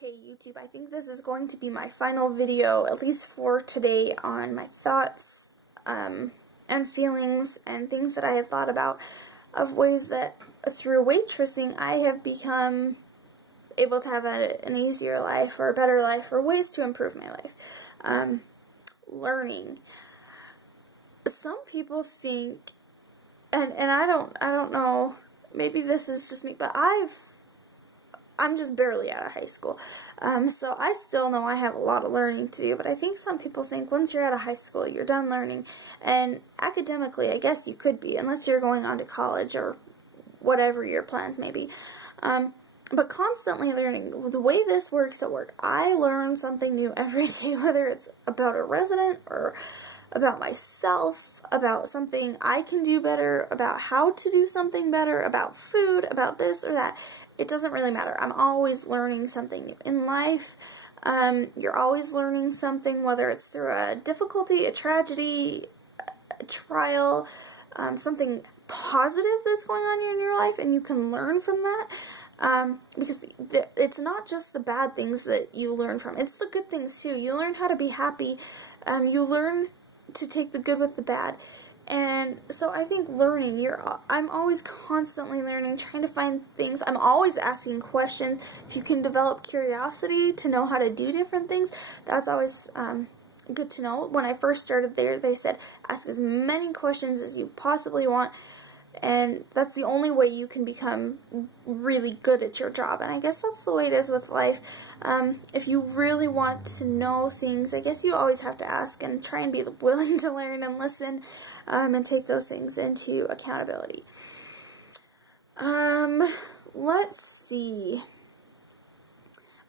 Okay, YouTube, I think this is going to be my final video, at least for today, on my thoughts and feelings and things that I had thought about of ways that through waitressing I have become able to have an easier life or a better life or ways to improve my life. Learning. Some people think, and I don't know, maybe this is just me, but I'm just barely out of high school. So I still know I have a lot of learning to do, but I think some people think once you're out of high school, you're done learning. And academically, I guess you could be, unless you're going on to college or whatever your plans may be. But constantly learning. The way this works at work, I learn something new every day, whether it's about a resident or about myself, about something I can do better, about how to do something better, about food, about this or that. It doesn't really matter. I'm always learning something new. In life, you're always learning something, whether it's through a difficulty, a tragedy, a trial, something positive that's going on in your life, and you can learn from that. Because it's not just the bad things that you learn from. It's the good things too. You learn how to be happy. You learn to take the good with the bad. And so I think learning, I'm always constantly learning, trying to find things. I'm always asking questions. If you can develop curiosity to know how to do different things, that's always good to know. When I first started there, they said, ask as many questions as you possibly want. And that's the only way you can become really good at your job. And I guess that's the way it is with life. If you really want to know things, I guess you always have to ask and try and be willing to learn and listen and take those things into accountability. Let's see.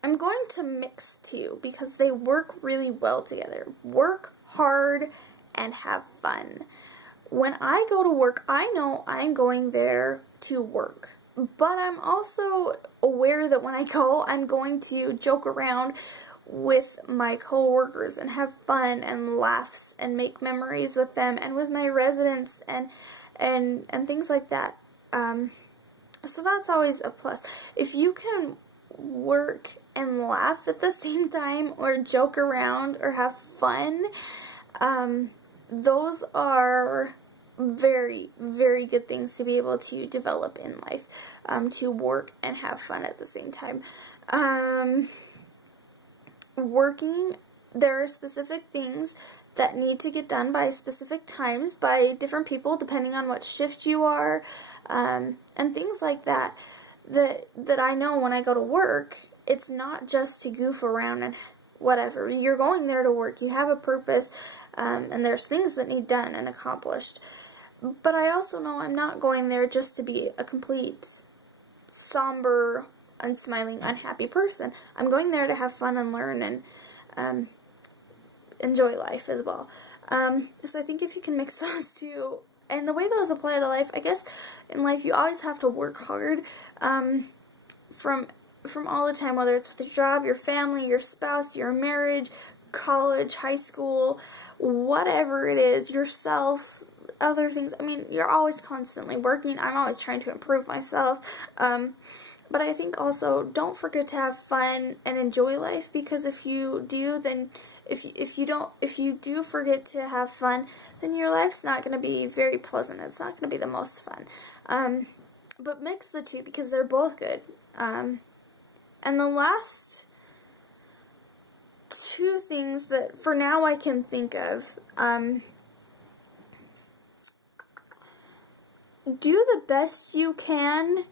I'm going to mix two because they work really well together. Work hard and have fun. When I go to work, I know I'm going there to work, but I'm also aware that when I go, I'm going to joke around with my coworkers and have fun and laughs and make memories with them and with my residents and things like that. So that's always a plus. If you can work and laugh at the same time or joke around or have fun, those are very, very good things to be able to develop in life, to work and have fun at the same time. Working, there are specific things that need to get done by specific times by different people depending on what shift you are, and things like that I know when I go to work. It's not just to goof around and whatever. You're going there to work. You have a purpose, and there's things that need done and accomplished. But I also know I'm not going there just to be a complete somber, unsmiling, unhappy person. I'm going there to have fun and learn and enjoy life as well. So I think if you can mix those two, and the way those apply to life, I guess in life you always have to work hard from all the time, whether it's with your job, your family, your spouse, your marriage, college, high school, whatever it is, yourself, other things. I mean, you're always constantly working. I'm always trying to improve myself. But I think also don't forget to have fun and enjoy life, because if you do, then if you do forget to have fun, then your life's not going to be very pleasant. It's not going to be the most fun. But mix the two because they're both good. And the last two things that for now I can think of, do the best you can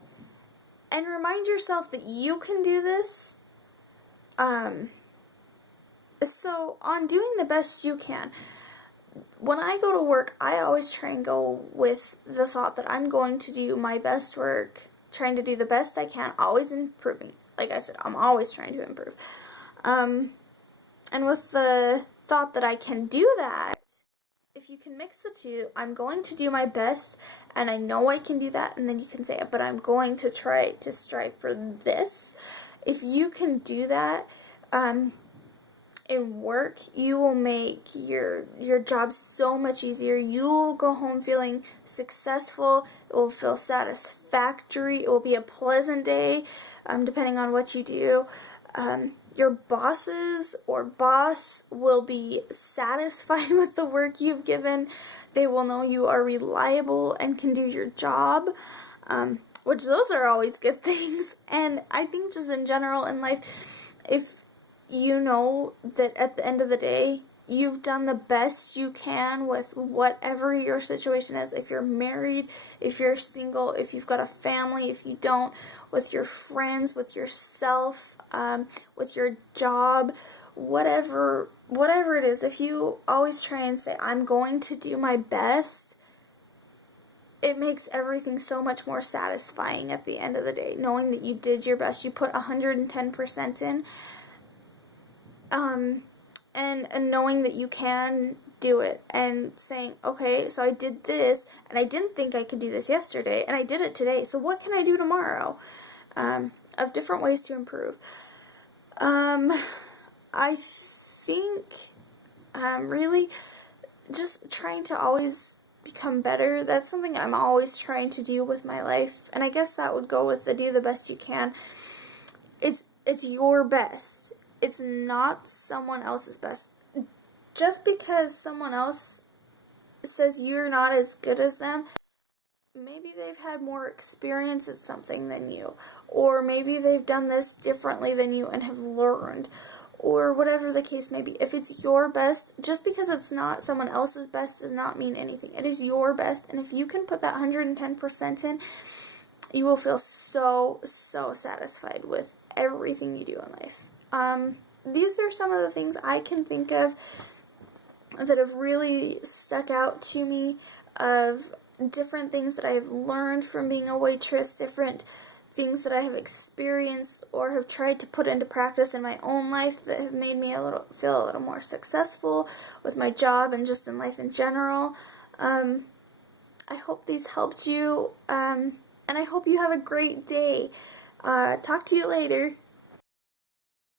and remind yourself that you can do this. So on doing the best you can, when I go to work, I always try and go with the thought that I'm going to do my best work, trying to do the best I can, always improving. Like I said, I'm always trying to improve. And with the thought that I can do that, if you can mix the two, I'm going to do my best, and I know I can do that, and then you can say, but I'm going to try to strive for this. If you can do that, in work, you will make your job so much easier. You will go home feeling successful. It will feel satisfactory. It will be a pleasant day, depending on what you do. Your bosses or boss will be satisfied with the work you've given. They will know you are reliable and can do your job, which those are always good things. And I think just in general in life, if you know that at the end of the day, you've done the best you can with whatever your situation is. If you're married, if you're single, if you've got a family, if you don't, with your friends, with yourself, with your job, whatever it is, if you always try and say, I'm going to do my best, it makes everything so much more satisfying at the end of the day, knowing that you did your best, you put 110% in, and knowing that you can do it, and saying, okay, so I did this, and I didn't think I could do this yesterday, and I did it today, so what can I do tomorrow? Of different ways to improve. I think, really, just trying to always become better. That's something I'm always trying to do with my life, and I guess that would go with the do the best you can. It's your best. It's not someone else's best. Just because someone else says you're not as good as them, maybe they've had more experience at something than you, or maybe they've done this differently than you and have learned, or whatever the case may be. If it's your best, just because it's not someone else's best does not mean anything. It is your best, and if you can put that 110% in, you will feel so satisfied with everything you do in life. These are some of the things I can think of that have really stuck out to me, of different things that I have learned from being a waitress, different things that I have experienced or have tried to put into practice in my own life that have made me feel a little more successful with my job and just in life in general. I hope these helped you, and I hope you have a great day. Talk to you later.